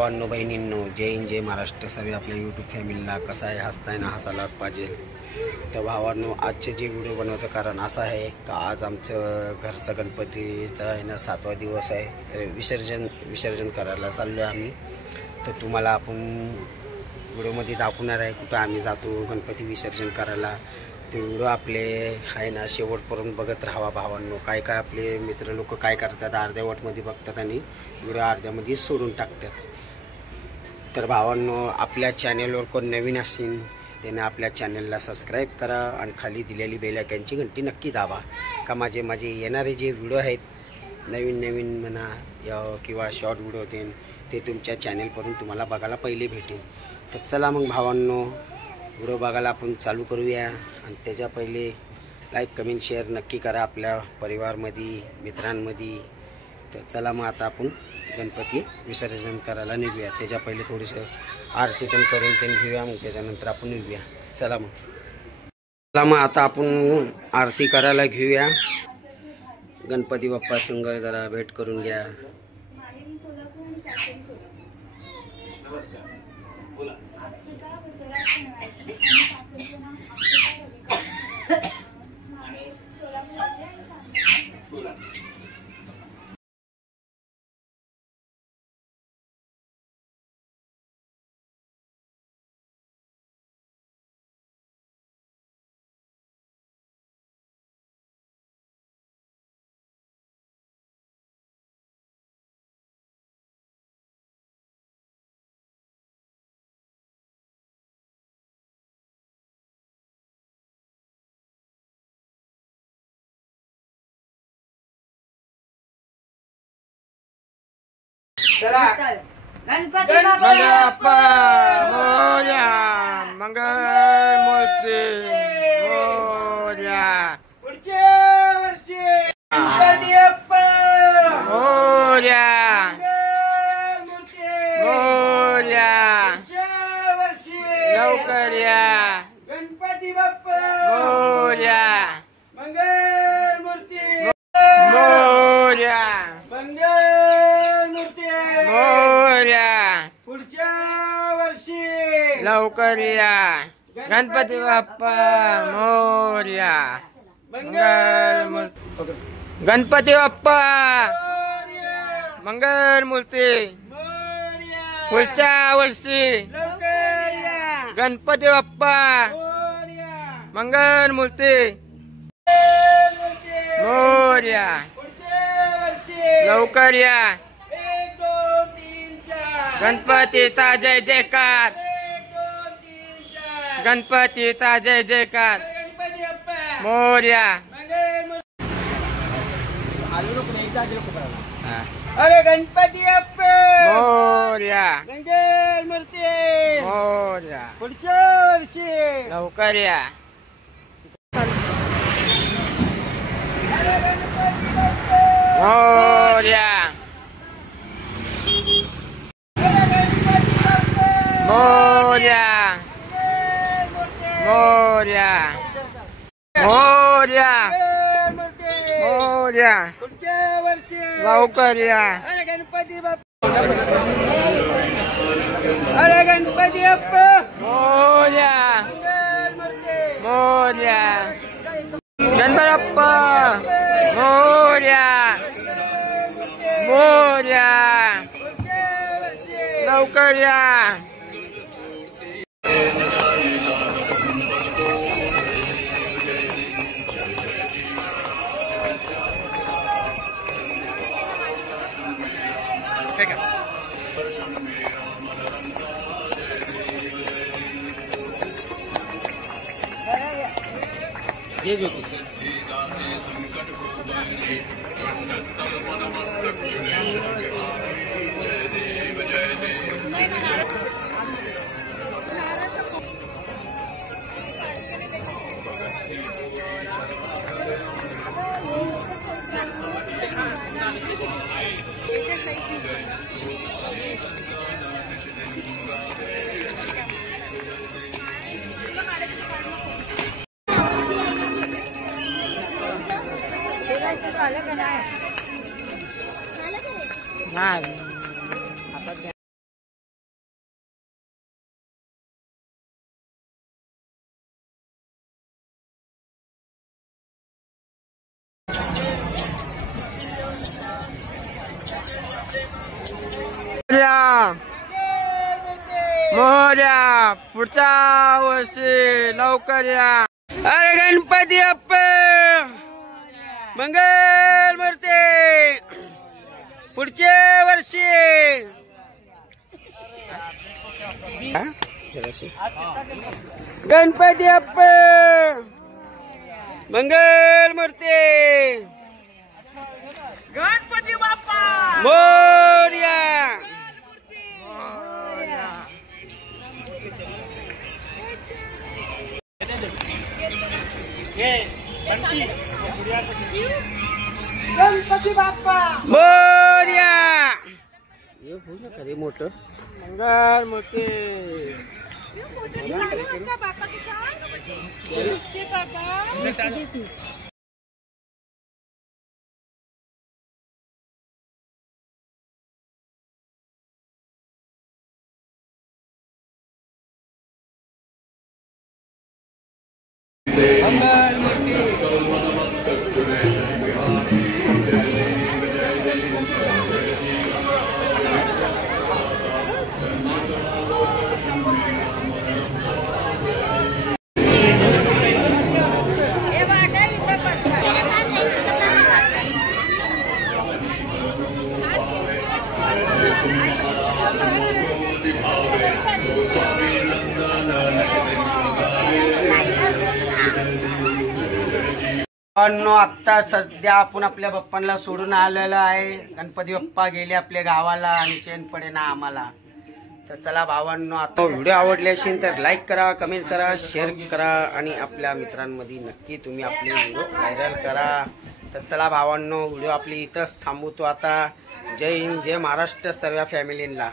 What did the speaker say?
भावांनो बहिणींनो, जय हिंद जय महाराष्ट्र. सर्व आपल्या यूट्यूब फॅमिलीला कसं आहे, हसताय ना, हसायलाच पाहिजे. तर भावांनो, आजचे जे व्हिडिओ बनवायचं कारण असं आहे का आज आमचं घरचा गणपतीचा आहे ना 7वा दिवस आहे. तर विसर्जन करायला चाललो आहे आम्ही. तर तुम्हाला आपण व्हिडिओमध्ये दाखवणार आहे कुठं आम्ही जातो गणपती विसर्जन करायला. ते व्हिडिओ आपले आहे ना शेवटपर्यंत बघत राहावा भावांनो. काय काय आपले मित्र लोक काय करतात, अर्ध्यावटमध्ये बघतात आणि व्हिडिओ अर्ध्यामध्ये सोडून टाकतात. तर भावांनो, आपल्या चॅनेलवर कोण नवीन असेल त्याने आपल्या चॅनलला सबस्क्राईब करा आणि खाली दिलेली बेल आयकॉनची घंटी नक्की दाबा का माझे येणारे जे व्हिडिओ आहेत नवीन म्हणा किंवा शॉर्ट व्हिडिओ ते तुमच्या चॅनेलवरून तुम्हाला बघायला पहिले भेटेल. तर चला मग भावांनो, व्हिडिओ बघायला आपण चालू करूया. आणि त्याच्या पहिले लाईक कमेंट शेअर नक्की करा आपल्या परिवारमध्ये मित्रांमध्ये. तर चला मग आता आपण गणपती विसर्जन करायला निघूया. त्याच्या पहिले थोडीसं आरती पण करून ते घेऊया, मग त्याच्यानंतर आपण निघूया. चला मग आता आपण आरती करायला घेऊया. गणपती बाप्पा संग जरा भेट करून घ्या. गणपती बाप्पा मोरया, मंगल मूर्ती मोरया. पुढच्या वर्षी गणपती बाप्पा मोरया, मोरया. पुढच्या वर्षी लवकर या गणपती बाप्पा मोरया, मंगल मूर्ती मोरया, मंगल मूर्ती मोरया. पुढच्या वर्षी लवकर या गणपती बाप्पा मोरया, मंगल मूर्ती. गणपती बाप्पा मंगल मूर्ती पुढच्या वर्षी लवकर या गणपती बाप्पा मंगल मूर्ती मोरया. लवकर या गणपतीचा जय जयकार, गणपतीचा जय जयकार मोरया. अरे गणपती बाप्पा मोरया, मंगल मूर्ती मोरया. पुढच्या वर्षी लवकर या. मोरया, मोरया, मोरया, मोरया, मोरया. पुढच्या वर्षी लवकर या. अरे गणपती बाप्पा, अरे गणपती बाप्पा मोरया, मोरया. गणपती बाप्पा मोरया, मोरया. लवकर या. ये जो नाही मोर्या पुढच्या वर्षी लवकर या. अरे गणपती बाप्पा मंगल मूर्ती पुढच्या वर्षी. गणपती बाप्पा मंगल मूर्ती. गणपती बाप्पा मोरया. गणपती बाप्पा मोरया. मोठं मंगल मूर्ती. आता सध्या आपण आपल्या बाप्पांना सोडून आलेलो आहे. गणपती बाप्पा गेले आपल्या गावाला आणि चैन पडे ना आम्हाला. तर चला भावांनो, आता व्हिडिओ आवडले असेल तर लाईक करा, कमेंट करा, शेअर करा आणि आपल्या मित्रांमध्ये नक्की तुम्ही आपले व्हिडिओ व्हायरल करा. तर चला भावांनो, व्हिडिओ आपली इथंच थांबवतो आता. जय हिंद, जय महाराष्ट्र सर्व फॅमिलींना.